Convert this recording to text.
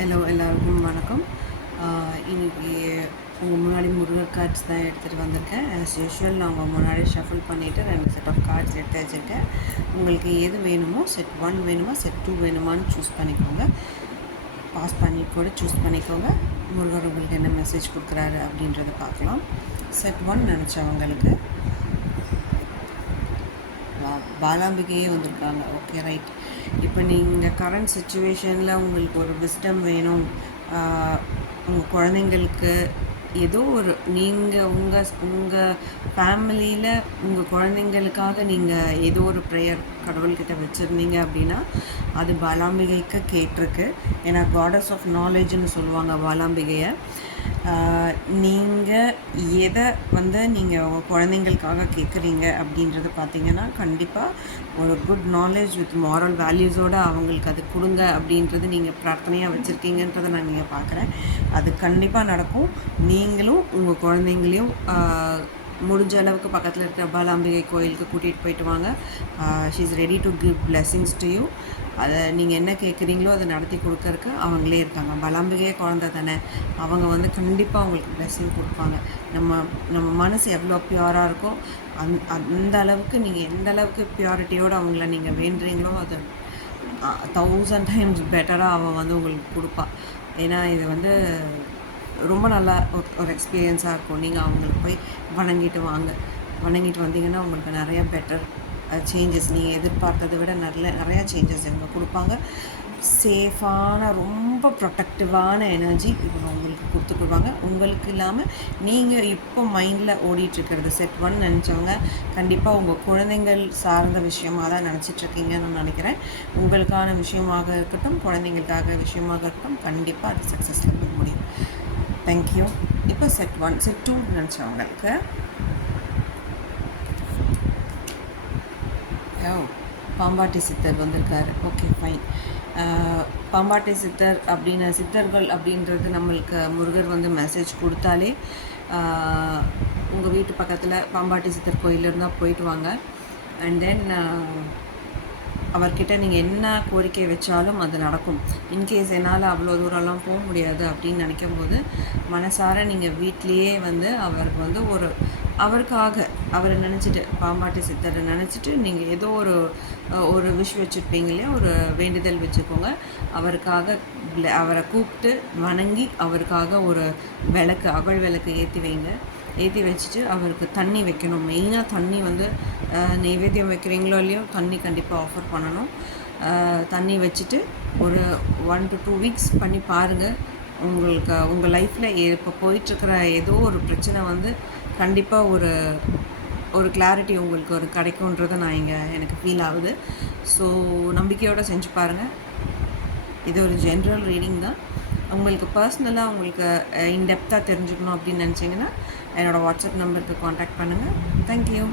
Hello எல்லாருக்கும் வணக்கம். இன்றைக்கி உங்கள் முன்னாடி முருகர் கார்ட்ஸ் தான் எடுத்துகிட்டு வந்திருக்கேன். ஆஸ் யூஷுவல் நான் உங்கள் முன்னாடி ஷஃபிள் பண்ணிவிட்டு 2 செட் ஆஃப் கார்ட்ஸ் எடுத்து வச்சுருக்கேன். உங்களுக்கு எது வேணுமோ செட் 1 வேணுமா செட் 2 வேணுமான்னு சூஸ் பண்ணிக்கோங்க. பாஸ் பண்ணி கூட சூஸ் பண்ணிக்கோங்க. முருகர் உங்களுக்கு என்ன மெசேஜ் கொடுக்குறாரு அப்படின்றத பார்க்கலாம். செட் 1 நினச்சவங்களுக்கு பாலாம்பிகையே வந்திருக்காங்க. Okay, right. இப்போ நீங்கள் கரண்ட் சுச்சுவேஷனில் உங்களுக்கு ஒரு விஸ்டம் வேணும், உங்கள் குழந்தைங்களுக்கு ஏதோ ஒரு நீங்கள் உங்கள் ஃபேமிலியில் உங்கள் குழந்தைங்களுக்காக நீங்கள் ஏதோ ஒரு ப்ரேயர் கடவுள்கிட்ட வச்சுருந்தீங்க அப்படின்னா அது பாலாம்பிகைக்கு கேட்டிருக்கு. ஏன்னா காடஸ் ஆஃப் நாலேஜ்னு சொல்லுவாங்க பாலாம்பிகையை. நீங்கள் எதை நீங்கள் உங்கள் குழந்தைங்களுக்காக கேட்குறீங்க அப்படின்றது பார்த்தீங்கன்னா கண்டிப்பாக ஒரு குட் நாலேஜ் வித் மாரல் வேல்யூஸோடு அவங்களுக்கு அது கொடுங்க அப்படின்றது நீங்கள் பிரார்த்தனையாக வச்சுருக்கீங்கன்றதை நான் நீங்கள் பார்க்குறேன். அது கண்டிப்பாக நடக்கும். நீங்களும் உங்கள் குழந்தைங்களையும் முடிஞ்ச அளவுக்கு பக்கத்தில் இருக்கிற பாலாம்பிகை கோயிலுக்கு கூட்டிகிட்டு போயிட்டு வாங்க. She is ready to give blessings to you. அதை நீங்கள் என்ன கேட்குறீங்களோ அதை நடத்தி கொடுக்கறக்கு அவங்களே இருக்காங்க. பாலாம்பிகையே குழந்தை தானே, அவங்க கண்டிப்பாக உங்களுக்கு பிளெஸ்ஸிங் கொடுப்பாங்க. நம்ம மனசு எவ்வளோ பியூராக இருக்கோ அந்த அளவுக்கு நீங்கள் எந்த அளவுக்கு பியூரிட்டியோடு அவங்கள நீங்கள் வேண்டுறீங்களோ அது 1000 டைம்ஸ் பெட்டராக அவள் உங்களுக்கு கொடுப்பா. ஏன்னா இது ரொம்ப நல்லா ஒரு எக்ஸ்பீரியன்ஸாக இருக்கும். நீங்கள் அவங்களுக்கு போய் வணங்கிட்டு வந்தீங்கன்னா உங்களுக்கு நிறையா பெட்டர் சேஞ்சஸ், நீங்கள் எதிர்பார்த்ததை விட நிறையா சேஞ்சஸ் இவங்க கொடுப்பாங்க. சேஃபான ரொம்ப ப்ரொடெக்டிவான எனர்ஜி இவங்க உங்களுக்கு கொடுத்துக்குடுவாங்க. உங்களுக்கு இல்லாமல் நீங்கள் இப்போ மைண்டில் ஓடிட்டுருக்கிறது செட் 1 நினச்சவங்க கண்டிப்பாக உங்கள் குழந்தைங்கள் சார்ந்த விஷயமாக தான் நினச்சிட்ருக்கீங்கன்னு நான் நினைக்கிறேன். உங்களுக்கான விஷயமாக இருக்கட்டும், குழந்தைங்களுக்காக விஷயமாக இருக்கட்டும், கண்டிப்பாக அது சக்ஸஸில் போய் முடியும். தேங்க்யூ. இப்போ செட் 1 செட் 2 நினச்சவங்களுக்கு பாம்பாட்டி சித்தர் வந்திருக்காரு. Okay, fine. பாம்பாட்டி சித்தர் சித்தர்கள் அப்படின்றது நம்மளுக்கு முருகர் மெசேஜ் கொடுத்தாலே உங்கள் வீட்டு பக்கத்தில் பாம்பாட்டி சித்தர் கோயில் இருந்தால் போயிட்டு வாங்க. அண்ட் தென் அவர்கிட்ட நீங்கள் என்ன கோரிக்கை வச்சாலும் அது நடக்கும். இன்கேஸ் என்னால் அவ்வளோ தூரம்லாம் போக முடியாது அப்படின்னு நினைக்கும் போது மனசார நீங்கள் வீட்லேயே அவருக்கு அவருக்காக அவரை நினச்சிட்டு பாம்பாட்டி சித்தரை நினச்சிட்டு நீங்கள் ஏதோ ஒரு விஷ் வச்சுருப்பீங்க இல்லையா, ஒரு வேண்டுதல் வச்சுக்கோங்க. அவருக்காக அவரை கூப்பிட்டு வணங்கி அவருக்காக ஒரு அகல் விளக்கு ஏற்றி வைங்க. ஏற்றி வச்சுட்டு அவருக்கு தண்ணி வைக்கணும். மெயினாக தண்ணி நைவேத்தியம் வைக்கிறீங்களோ இல்லையோ தண்ணி கண்டிப்பாக ஆஃபர் பண்ணணும். தண்ணி வச்சுட்டு ஒரு 1 to 2 வீக்ஸ் பண்ணி பாருங்கள். உங்களுக்கு உங்கள் லைஃப்பில் இப்போ போயிட்டுருக்கிற ஏதோ ஒரு பிரச்சனை கண்டிப்பாக ஒரு கிளாரிட்டி உங்களுக்கு கிடைக்கும்ன்றதை நான் எனக்கு ஃபீல் ஆகுது. ஸோ நம்பிக்கையோடு செஞ்சு பாருங்கள். இது ஒரு ஜென்ரல் ரீடிங் தான். உங்களுக்கு பர்சனலாக உங்களுக்கு இன்டெப்த்தாக தெரிஞ்சுக்கணும் அப்படின்னு நினச்சிங்கன்னா என்னோடய வாட்ஸ்அப் நம்பருக்கு காண்டாக்ட் பண்ணுங்கள். தேங்க்யூ.